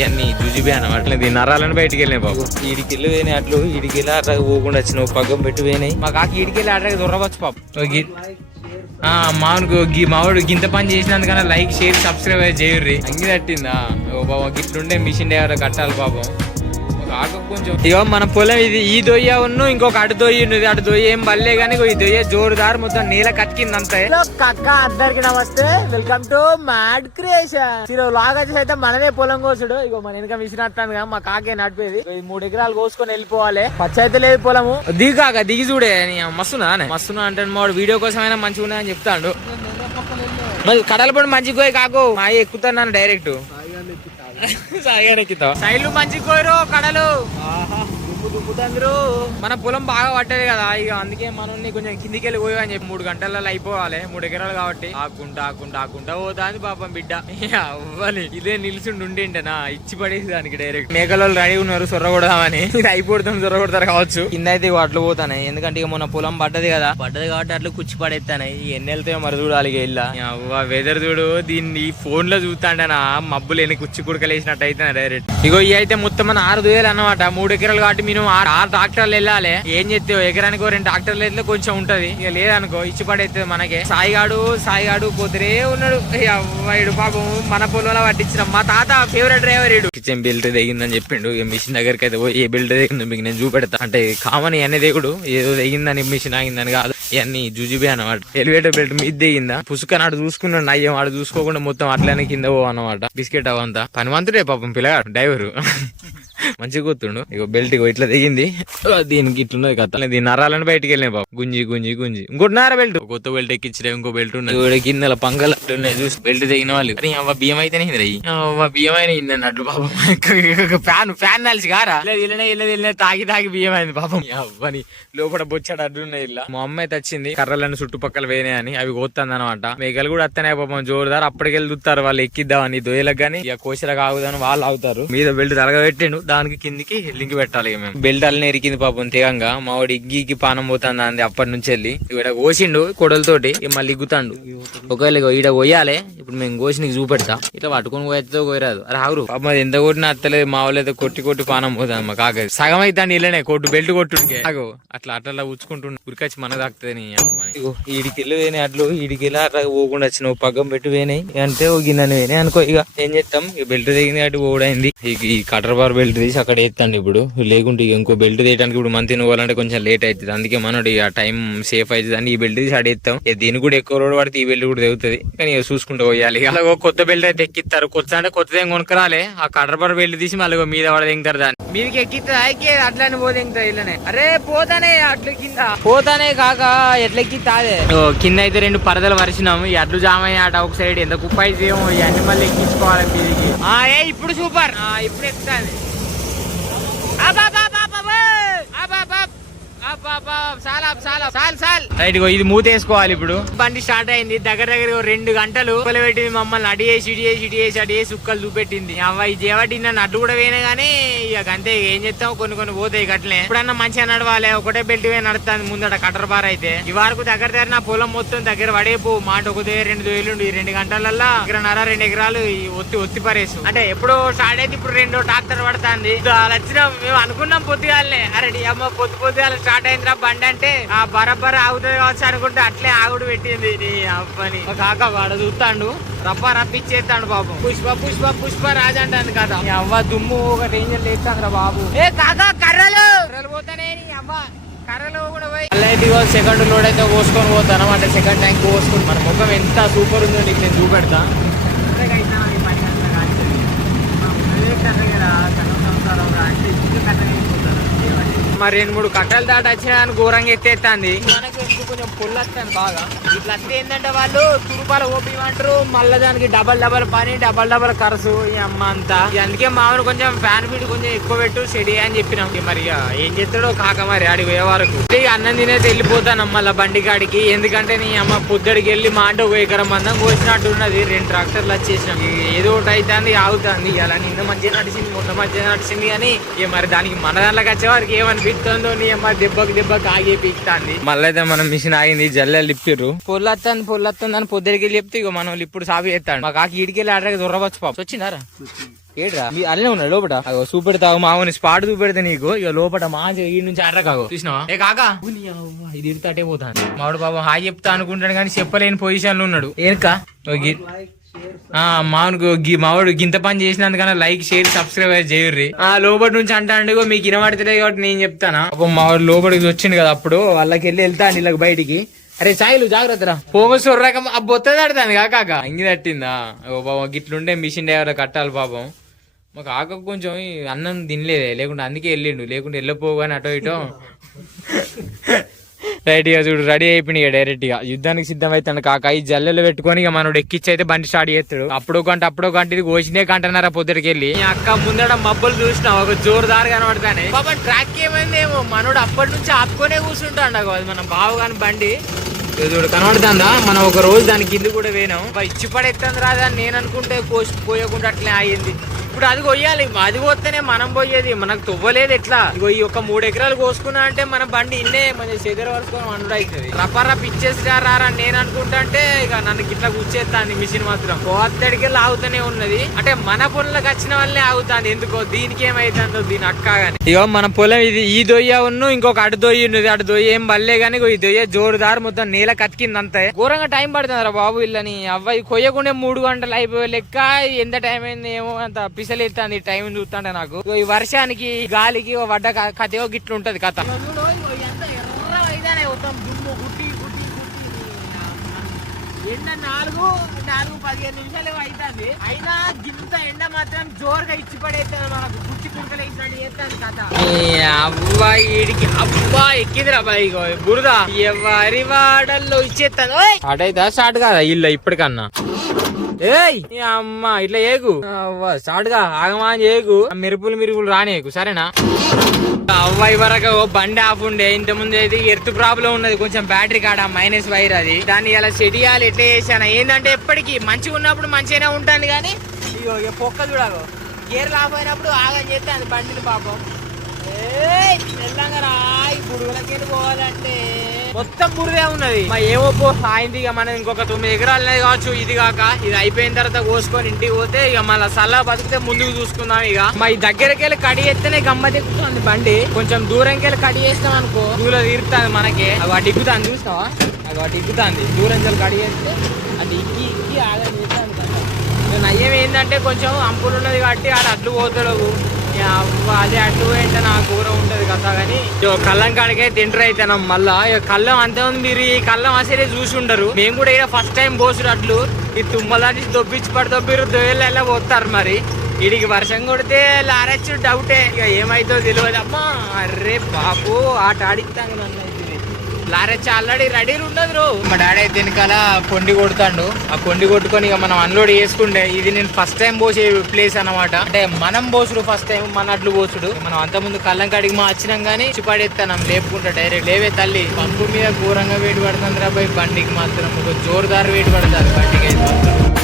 ఇవన్నీ జుజుబే అనమాట దీని నరాలను బయటికి వెళ్ళినాయి బాబు. ఈడికి వెళ్ళి పోయినాయి అట్లు ఈడికి వెళ్ళి అట్లా పోకుండా వచ్చినావు పగ్గం పెట్టి పోయినాయి. మా కాకి ఈడికి వెళ్ళి అట్లా దొరవచ్చు పాపం ఓ గి- ఆ మామూలుగా గీ మావాడు గింత పని చేసినందుకన్నా లైక్ షేర్ సబ్స్క్రైబ్ చేయర్రి. అంగి తట్టిందా? ఓ బాబా గిట్లుండే మిషన్ డ్రైవర్ కట్టాలి పాపం ఆకు ఇగో మన పొలం ఇది ఈ దొయ్య ఉన్ను ఇంకొక అటు దొయ్య ఉన్నది. అటు దొయ్య ఏం బల్లే కానీ ఈ దొయ్య జోరుదారు మొత్తం నీళ్ళ కట్టింది అంతే కక్క అందరికి నమస్తే. Welcome to mad creation. ఈరోజు లాగా వచ్చేసి అయితే మనమే పొలం కోసుడు. ఇగో మన వెనక మిషన్ వస్తాను కదా మా కాకే నడిపేది. ఈ మూడు ఎకరాలు కోసుకొని వెళ్ళిపోవాలి. పచ్చ అయితే లేదు పొలము. దిగు కాక దిగి చూడే. మస్తున్నా మస్తున్నా అంటే మా వాడు వీడియో కోసమైనా మంచిగా ఉన్నాయని చెప్తాడు. మరి కడల పడి మంచి కోయి కాకు మా ఎక్కుతాను డైరెక్ట్. సాయిగాడు ఎక్కుతావు? సైడ్లు మంచి కోయరు కడలు దుమ్ముతందరు మన పొలం బాగా పట్టేది కదా ఇక అందుకే మనల్ని కొంచెం కిందికి వెళ్ళి పోయి అని చెప్పి మూడు గంటలలో అయిపోవాలి మూడు ఎకరాలు కాబట్టి ఆకుంటా ఆకుంటా ఆకుంటా పోతాంది పాపం బిడ్డ అవ్వాలి ఇదే నిల్చుండి ఉండేంటనా ఇచ్చి పడేసి దానికి డైరెక్ట్ మేకల రెడీ ఉన్నారు సొర్ర కొడదామని ఇది అయిపోతాం సొర్ర కొడతారు కావచ్చు కింద అయితే అట్లు పోతాయి ఎందుకంటే ఇక మన పొలం పడ్డది కదా పడ్డది కాబట్టి అట్లు కుచ్చి పడేస్తాయి ఎన్ని వెళ్తాయో మరి చూడాలి ఇక అవ్వ వెదర్ చూడు దీన్ని ఫోన్లో చూస్తాండనా మబ్బులు ఎన్ని కుచ్చి కుడకలేసినట్టు అయితే డైరెక్ట్ ఇగో ఈ అయితే మొత్తం మన ఆరు వేలు అన్నమాట మూడు ఎకరాలు కాబట్టి మినిమం ఆరు డాక్టర్లు ట్రాక్టర్లు వెళ్ళాలి. ఏం చెప్తావు ఎకరానికి రెండు ట్రాక్టర్లు అయితే కొంచెం ఉంటది. ఇక లేదనుకో ఇచ్చి పడైతుంది మనకే. సాయిగాడు సాయిగాడు పోతురే ఉన్నాడు. వాడు పాపం మన పొలంలో పట్టించిన మా తాత ఫేవరెట్ డ్రైవర్ ఇడు కిచెన్ బెల్ట్ తెగిందని చెప్పిండు. ఇక మిషన్ దగ్గరికి అయితే పోయి ఏ బెల్ట్ తెగిందో మీకు నేను చూపెడతా. అంటే కామన్ ఇవన్నీ దిగుడు ఏదో తెగిందని మిషన్ ఆగిందని కాదు. ఇవన్నీ జుజుబే అన్నమాట. ఎలివేటర్ బెల్ట్ మీద దిగిందా పుసుక నాడు చూసుకున్నాడు నయ్యం ఆడు చూసుకోకుండా మొత్తం అట్లనే కింద పో అన్నమాట. బిస్కెట్ అవంతా. పనివంతుడే పాపం పిల్లగాడు డ్రైవరు మంచిగా కూతుండు ఇగో బెల్ట్ ఇట్లా దిగింది దీనికి ఇట్లున్నది కథ. దీని నరాలను బయటికి వెళ్ళినాయి బాబు. గుంజి గుంజి గుంజి. ఇంకోటి నార బెల్ట్ కొత్త బెల్ట్ ఎక్కించలే ఇంకో బెల్ట్ ఉన్నది. కింద పంగలు అట్లున్నాయి చూసి బెల్ట్ తెగిన వాళ్ళు. అరే అవ్వ బియ్యం అయితేనే రయ్యి అవ్వ బియ్యం అయిన అన్నట్లు పాపం ఫ్యాన్ ఫ్యాన్ నలిసి కారా ఇలా ఇలా వెళ్ళినా తాగి తాగి బియ్యం అయింది పాపం అవ్వని లోపల బొచ్చాడు అడ్డున్నాయి ఇలా. మా అమ్మ అయితే వచ్చింది కర్రలను చుట్టుపక్కల వేనాయని అవి కోస్తుంది అనమాట మేకలు కూడా వస్తానే పాపం జోరుదారు. అప్పటికెళ్ళి దుత్తారు వాళ్ళు ఎక్కిద్దామని. దొయ్యలకు కానీ ఇక కోసలకు ఆగుదని వాళ్ళు ఆగుతారు. మీద బెల్ట్ తరగబెట్టిండు దానికి కిందికి లింక్ పెట్టాలి మేము. బెల్ట్ అల్లని ఎరికింది పాపం తేగంగా. మా వాడు ఇగ్గికి పానం పోతుంది అంది అప్పటి నుంచి వెళ్ళి. ఇక్కడ కోసిండు కొడలతోటి మళ్ళీ ఇగ్గుతాండు ఒకవేళ ఈడ కొయ్యాలి ఇప్పుడు మేము కోసి నీకు చూపెడతా. ఇట్లా పట్టుకొని పోయేతో కోయరాదు అరే ఆగురు. పాపం అది ఎంత కొట్టినా అత్తలేదు మా వాళ్ళు అయితే కొట్టి కొట్టి పానం పోతుంది మా కాక సగం అయితే ఇళ్ళనే కొట్టు బెల్ట్ కొట్టు ఆగో. అట్లా అట్లా ఉచ్చుకుంటుండు ఉరికొచ్చి మన తాకుతుంది ఈడికి వెళ్ళి పోయినాయి అట్లు ఈడికి వెళ్ళి అట్లా పోకుండా వచ్చినావు పగ్గం పెట్టి పోయినాయి. అంటే ఓ గిన్నెని పోయినాయి. అనుకో ఇక ఏం చేస్తాం ఇక బెల్ట్ తెగింది అటు ఓడైంది ఈ కటర్ బార్ బెల్ట్ తీసి అక్కడ ఎత్తాండి ఇప్పుడు. లేకుంటే ఇక బెల్ట్ తీయడానికి ఇప్పుడు మంత్ పోవాలంటే కొంచెం లేట్ అవుతుంది. అందుకే మనోడు ఇక టైం సేఫ్ అవుతుంది అని ఈ బెల్ట్ తీసి ఆడ ఎత్తాం. దీనికి కూడా ఎక్కువ రోడ్ పడితే ఈ బెల్ట్ కూడా తెగుతుంది. కానీ ఇక చూసుకుంటూ పోయాలి. అలాగో కొత్త బెల్ట్ అయితే ఎక్కిస్తారు. కొత్త అంటే కొత్తదేం కొనుక్కరాలే. ఆ బార్ బెల్ట్ తీసి మళ్ళీ మీద పడ దింగుతారు దాన్ని. మీదకి ఎక్కితే అయితే అట్లని ఇల్లనే అరే పోతానే అట్ల కింద. పోతానే కాక ఎట్ల ఎక్కితాదే కింద అయితే రెండు పరదలు వరిసినాము ఈ అడ్లు జామ అయ్యాట ఒక సైడ్ ఎంత కుప్ప అయితే ఏమో ఇవన్నీ మళ్ళీ ఎక్కించుకోవాలి మీదికి. ఆ ఏ ఇప్పుడు సూపర్. ఆ ఇప్పుడు ఎక్కుతాది రైట్ ఇది మూత వేసుకోవాలి ఇప్పుడు. బండి స్టార్ట్ అయింది. దగ్గర దగ్గర రెండు గంటలు పెట్టింది మమ్మల్ని. అడి చేసి ఇడి చేసి ఇడి చేసి అడి చేసి సుక్కలు చూపెట్టింది. అవ్వ ఈ చేపట్టి నన్ను అడ్డు కూడా పోయినా గానీ ఇక అంతే ఏం చేస్తాం? కొన్ని కొన్ని పోతాయి గట్లే. ఇప్పుడన్నా మంచిగా నడవాలి. ఒకటే బెల్ట్ పోయి నడుస్తుంది ముందట కటర్ బార్ అయితే. ఈ వరకు దగ్గర దగ్గర నా పొలం మొత్తం దగ్గర పడేపు. మాట ఒక దే రెండు దోయలుండి ఈ రెండు గంటలల్లా ఎకరన్నర రెండు ఎకరాలు ఒత్తి ఒత్తి పరేసు అంటే ఎప్పుడు స్టార్ట్ అయితే ఇప్పుడు రెండో ట్రాక్టర్ పడుతుంది. అలా వచ్చిన మేము అనుకున్నాం పొద్దుగాలనే. అరే అమ్మ పొద్దు పొద్దుగాల స్టార్ట్ అయిందిరా బండి అంటే ఆ బరబ్బర ఆగుతుంది కావచ్చు అనుకుంటే అట్లే ఆగుడు పెట్టింది నీ అప్పని మా కాక వాడు చూస్తాడు. రప్ప రప్పిచ్చేస్తాడు పాపం. పుష్ప పుష్ప పుష్ప రాజా అంటాను కదా. నీ అవ్వ దుమ్ము ఒక రేంజర్ లేస్తాను బాబు. ఏ కాక కర్రలు! కర్రలు పోతానే నీ అవ్వ. కర్రలు కూడా పోయి. ఇదిగో సెకండ్ లోడ్ అయితే పోసుకొని పోతాను అంటే సెకండ్ ట్యాంక్ పోసుకొని. మన ముఖం ఎంత సూపర్ ఉందో నీకు నేను చూపెడతా. మరి రెండు మూడు కట్టలు దాటి వచ్చినా అని ఘోరంగా ఎత్తేస్తుంది మనకు ఎందుకు కొంచెం పొల్లొస్తాను బాగా. ఇట్లా వస్తే ఏంటంటే వాళ్ళు తురుపాల ఓపిమంటారు మళ్ళీ దానికి డబల్ డబల్ పని డబల్ డబల్ ఖర్చు ఈ అమ్మ అంతా. అందుకే మామూలు కొంచెం ఫ్యాన్ ఫీడ్ కొంచెం ఎక్కువ పెట్టు సెడి అని చెప్పినాం. ఇక మరి ఇక ఏం చేస్తాడో కాక మరి ఆడికి పోయే వరకు. అన్నం తినేది వెళ్ళిపోతాను మళ్ళీ బండి కాడికి. ఎందుకంటే నీ అమ్మ పొద్దుడికి వెళ్ళి మా అంటే ఒక ఎకరం మందం కోసినట్టు ఉన్నది రెండు ట్రాక్టర్లు వచ్చేసినాం. ఏదో ఒకటి అవుతుంది ఆగుతుంది. అలా నిన్న మంచిగా నడిచింది మొన్న మంచిగా నడిచింది కానీ ఏ మరి దానికి మన దాంట్లోకి వచ్చే వారికి ఏమనిపిస్తుందో నీ అమ్మ దెబ్బకి దెబ్బకి ఆగే పీకుతాంది. మళ్ళీ అయితే మన మిషన్ ఆగింది జల్లెలు ఇప్పిర్రు పొల్లత్తాను పొల్లత్తుంది అని పొద్దురికి వెళ్ళి చెప్తే ఇక మనం ఇప్పుడు సాగు చేస్తాడు. మా కాకి ఇడికెళ్ళి ఆడకి దొరవచ్చు పాప. వచ్చిందారా? ఏడ్రా? మీ అల్లనే ఉన్నాడు లోపట? అగో చూపెడతావు మామూలు స్పాట్ చూపెడితే నీకు. ఇక లోపల మాంచి ఈ నుంచి ఆడరా కాగు. చూసినావా? ఏ కాకా? ఇది ఇడతాటే పోతాను. మామిడి బాబా హాయ్ చెప్తా అనుకుంటాడు కానీ చెప్పలేని పొజిషన్లో ఉన్నాడు ఏనుక ఆ మామూలు గి మావాడు గింత పని చేసినందుకన్నా లైక్ షేర్ సబ్స్క్రైబ్ చేయర్రి. ఆ లోపటి నుంచి అంటాండు మీకు వినబడతలేదు కాబట్టి నేను చెప్తానా? ఒక మావాడు లోపలికి వచ్చిండు కదా అప్పుడు వాళ్ళకి వెళ్ళి వెళ్తాండి ఇలా బయటికి. అరే సాయిలు జాగ్రత్తరా పోగ సొర్రాక ఆ బొత్త తడతాను కాక? అంగి తట్టిందా? ఓ బాబా గిట్లుంటే మిషన్ డ్రైవర్ కట్టాలి పాపం. మాకు ఆక కొంచెం అన్నం తినలేదే లేకుంటే అందుకే వెళ్ళిండు లేకుంటే వెళ్ళిపోగానే అటో ఇటో. రైట్ ఇక చూడు రెడీ అయిపోయినాయి డైరెక్ట్గా యుద్ధానికి సిద్ధం అవుతాడు కాక ఈ జల్లెలు పెట్టుకొని ఇక మనోడు ఎక్కిచ్చి అయితే బండి స్టార్ట్ చేస్తాడు. అప్పుడు గంట అప్పుడు గంట ఇది కోసినే కంటన్నారా పొద్దుటికి వెళ్ళి అక్క ముందర మబ్బులు చూసినా ఒక జోరుదారు కనబడతానే. పాప ట్రాక్ ఏమైందేమో మనోడు అప్పటి నుంచి ఆపుకొనే కూర్చుంటాడు మన బావు కాని బండి. చూడు కనబడుతుందా? మనం ఒక రోజు దాని కింద కూడా పోయినాం ఇచ్చి పడెత్తంది రాదా నేను అనుకుంటే కోసి పోయకుండా అట్లే అయ్యింది ఇప్పుడు అది కొయ్యాలి. అది పోతేనే మనం పోయేది. మనకు తవ్వలేదు ఎట్లా? ఇగో ఈ ఒక మూడు ఎకరాలు కోసుకున్నా అంటే మన బండి ఇన్నే మన చెదర వరుసుకొని వండు అవుతుంది రపర పిచ్చేసి రారా నేను అనుకుంటా అంటే ఇక నన్ను గిట్లా కూర్చేస్తాను మిషన్ మాత్రం. కోత్తడికి ఆగుతూనే ఉన్నది. అంటే మన పొలంలోకి వచ్చిన వాళ్ళే ఆగుతాంది. ఎందుకో దీనికి ఏమైతుందో దీని అక్కగానే. ఇగో మన పొలం ఇది ఈ దొయ్య ఉన్ను ఇంకొక అటు దొయ్య ఉన్నది. అటు దొయ్య ఏం బల్లే గానీ ఈ దొయ్య జోరుదారు మొత్తం నేల కతికింది అంతే ఘోరంగా టైం పడుతుంది రా బాబు ఇల్లని అవ్వ కొయ్యకుండా మూడు గంటలు అయిపోయే లెక్క. ఎంత టైం అయింది ఏమో అంత పిసలేస్తుంది టైం చూస్తుంటే నాకు. ఈ వర్షానికి గాలికి వడ్డ కథ గిట్లు ఉంటది కథ. ఎండ నాలుగు నాలుగు పదిహేను నిమిషాలు అవుతుంది అయినా గింత ఎండ మాత్రం జోరుగా ఇచ్చి పడేస్తుంది మనకు గుచ్చి కుడకలు వేసినట్టు చేస్తుంది కథ అబ్బా ఈడికి అబ్బా ఎక్కిందిరా అబ్బాయి ఇగో బురద. ఎవరి వాడల్లో ఇచ్చేస్తాను అవుతా స్టార్ట్ కాదా ఇల్లు ఇప్పటికన్నా? ఏయ్ అమ్మ ఇట్లా ఏగు అవ్వ స్టార్ట్ ఆగమా ఏగు మెరుపులు మెరుపులు రానేకు సరేనా? అవ్వాయి వరకు ఓ బండి ఆఫ్ ఉండే. ఇంత ముందు అయితే ఎర్త్ ప్రాబ్లం ఉన్నది. కొంచెం బ్యాటరీ కాడ మైనస్ వైర్ అది. దాన్ని ఇలా సెట్ చేయాలి ఎట్లా చేశాను? ఏంటంటే ఎప్పటికీ మంచిగా ఉన్నప్పుడు మంచిగానే ఉంటాను కానీ ఇగో ఇక పొక్క చూడగో గేర్ లాపోయినప్పుడు ఆగం చేస్తాను బండిని పాపం. ఏ మెల్లంగా రా ఈ బుడుగులకి పోవాలంటే? మొత్తం బురదే ఉన్నది. మా ఏమో పో ఆయింది ఇక మనం ఇంకొక తొమ్మిది ఎకరాలు అనేది కావచ్చు ఇది కాక ఇది అయిపోయిన తర్వాత కోసుకొని ఇంటికి పోతే ఇక మళ్ళీ సల్లా బతికితే ముందుకు చూసుకుందాం ఇక. మా ఈ దగ్గరికి వెళ్ళి కడి ఎత్తేనే గమ్మ తిప్పుతుంది బండి. కొంచెం దూరంకి వెళ్ళి కడి చేస్తాం అనుకో దూరం తీరుతుంది మనకి. అవి అటు ఇగ్గుతాను చూస్తావా అవి అటు ఇగ్గుతాంది దూరం వెళ్ళి కడి చేస్తే అది ఇక్కి ఇక్కి ఆగం చేస్తాను నయ్యం ఏంటంటే కొంచెం అంపులు ఉన్నది కాబట్టి ఆడ అడ్లు పోతాడు అది అటు ఏంటో నా కూర ఉంటది కదా కానీ. కళ్ళం కాడికే తింటారు అయితే మళ్ళా. కళ్ళం అంతే ఉంది మీరు ఈ కళ్ళం అసలే చూసి ఉండరు. మేము కూడా ఇక్కడ ఫస్ట్ టైం పోసుడు అట్లు ఈ తుమ్మలాంటి దొబ్బిచ్చి పడి దొబ్బిరు దొయ్యలు పోతారు మరి. వీడికి వర్షం కొడితే లారచ్చు డౌటే ఇక ఏమైతో తెలియదు అమ్మా అరే బాబు ఆట ఆడిస్తాను నన్ను. అయితే లారెచ్ ఆల్రెడీ రెడీ ఉండదు రో. మా డాడీ అయితే వెనకాల కొండి కొడుతాడు. ఆ కొండి కొట్టుకొని ఇక మనం అన్లోడ్ చేసుకుంటే ఇది నేను ఫస్ట్ టైం పోసే ప్లేస్ అన్నమాట. అంటే మనం పోసుడు ఫస్ట్ టైం మన అట్లు పోసుడు. మనం అంత ముందు కళ్ళం కాడికి మా వచ్చినాం కానీ చిపాడేస్తాం లేపుకుంటా డైరెక్ట్ లేవే తల్లి. పంపు మీద ఘోరంగా వేడి పడుతుంది రా బండికి మాత్రం ఒక జోరుదారు వేడి పడుతుంది బండికి అయితే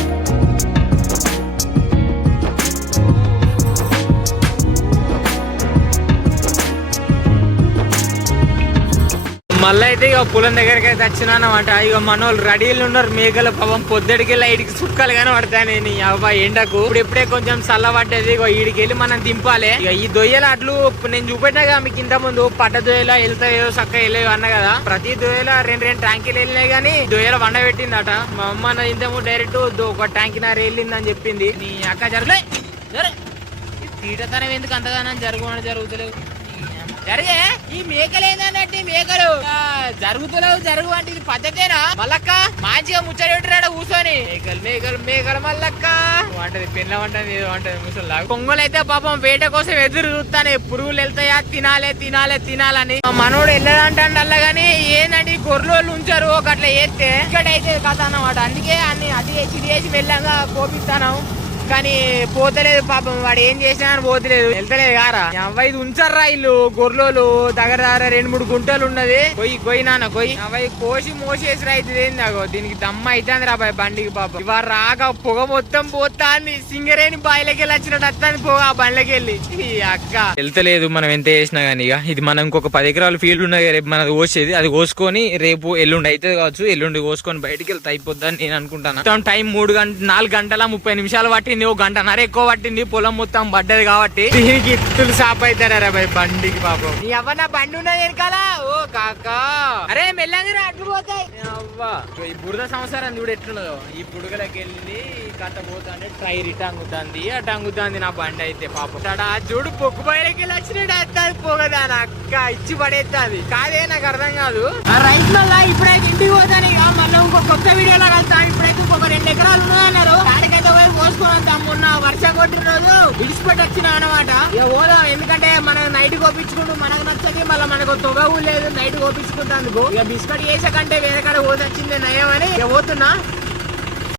మళ్ళీ అయితే ఇక పొలం దగ్గరికి అయితే వచ్చినానమాట ఇక మన వాళ్ళు రెడీలు ఉన్నారు మేకల పాపం పొద్దుడికి లైట్కి సుక్కలు కానీ పడతాయి నేను అబ్బా ఎండకు. ఇప్పుడు ఇప్పుడే కొంచెం చల్లబడ్డది ఇక ఈడికి వెళ్ళి మనం దింపాలి. ఇక ఈ దొయ్యలు అట్లు నేను చూపెట్టినా మీకు ఇంత ముందు పట్ట దొయ్యల వెళ్తాయో చక్క వెళ్ళేయో అన్న కదా. ప్రతి దొయ్యల రెండు రెండు ట్యాంకీలు వెళ్ళినాయి కానీ దొయ్యల వండ పెట్టిందట. మా అమ్మ నా ఇంత ముందు డైరెక్ట్ ఒక ట్యాంకీ నారు వెళ్ళిందని చెప్పింది. నీ అక్క జరగలే తీటతనం ఎందుకు అంతగానో జరుగు అని జరుగుతలేవు జరిగే ఈ మేకలు ఏందన్నట్టు మేకలు జరుగుతున్నావు జరుగు అంటే ఇది పద్ధతేనా మల్లక్క మంచిగా ముచ్చట కూర్చొని మేకలు మేకలు మేకలు మల్లక్క వంటది పిల్ల వంటది ఏదో అంటది అయితే పాపం వేట కోసం ఎదురు చూస్తాను పురుగులు వెళ్తాయా తినాలే తినాలే తినాలని మనోడు వెళ్ళదంటాడు అలా గానీ ఏందండి గొర్రెలు ఉంచారు ఒకట్లా వేస్తే ఇక్కడైతే కథ అన్నమాట అందుకే అన్ని అది వేసి ఇది వేసి వెళ్ళంగా కోపిస్తాను కానీ పోతలేదు పాపం వాడు ఏం చేసినా అని పోతలేదు. వెళ్తలేదు కారా అవ్వ ఇది ఉంచర్రా ఇల్లు గొర్రెలు దగ్గర దగ్గర రెండు మూడు గుంటలు ఉన్నది. కొయ్యి కొయ్యి నాన్న కొయ్యి అవ్వ కోసి మోసేసి రైతు ఏంది అగో దీనికి దమ్మ అవుతుంది రా బండికి పాపం. ఇవాళ రాక పొగ మొత్తం పోతాంది. సింగరేణి బాయిలకి వెళ్ళి వచ్చినట్టు వస్తుంది పొగ ఆ బండ్లకి వెళ్ళి అక్క. వెళ్తలేదు మనం ఎంత చేసినా గానీ ఇక. ఇది మనం ఇంకొక పది ఎకరాల ఫీల్డ్ ఉన్నది రేపు మనది కోసేది. అది కోసుకొని రేపు ఎల్లుండి అయితే కావచ్చు. ఎల్లుండి కోసుకొని బయటికి వెళ్తే అయిపోద్దని నేను అనుకుంటాను. టైం మూడు గంట నాలుగు గంటల ముప్పై నిమిషాలు పట్టి పట్టింది ఓ గంటన్నర ఎక్కువ పట్టింది పొలం మొత్తం పడ్డది కాబట్టి దీనికి ఇత్తులు సాప్ అవుతారా బాయ్ బండికి పాపం. నీ అవ్వ బండి ఉన్నది వెనకాల? ఓ కాకా. అరే మెల్లగా అడ్డు పోతాయి. అవ్వ. ఈ బురద సంవత్సరం చూడు ఎట్లున్నదో. ఈ బుడగలకి వెళ్ళి కథ పోతాంటే టైర్ ఇటు అంగుతుంది అటు అంగుతుంది నా బండి అయితే పాపం. చూడు పొక్కు బయలకి వెళ్ళి వచ్చినట్టు పోగదా అక్క ఇచ్చి పడేస్తుంది కాదే నాకు అర్థం కాదు. ఆ రైతు మళ్ళా ఇప్పుడైతే ఇంటికి పోతాను ఇక మళ్ళీ ఇంకో కొత్త వీడియోలో కలుస్తాను ఇప్పుడైతే ఇంకొక రెండు ఎకరాలు ఉన్నాయన్నారు. పోయి పోసుకొని వద్దాం కొట్టిన రోజు విడిచిపెట్టి వచ్చిన అనమాట ఇక పోదాం ఎందుకంటే మనం నైట్ కోపించుకుంటూ మనకు నచ్చది మళ్ళీ మనకు తొగవు లేదు నైట్ కోపించుకుంటాందుకు ఇక బిస్కెట్ చేసే కంటే వేరే కాడ పోతొచ్చింది నయం అని ఇక పోతున్నా.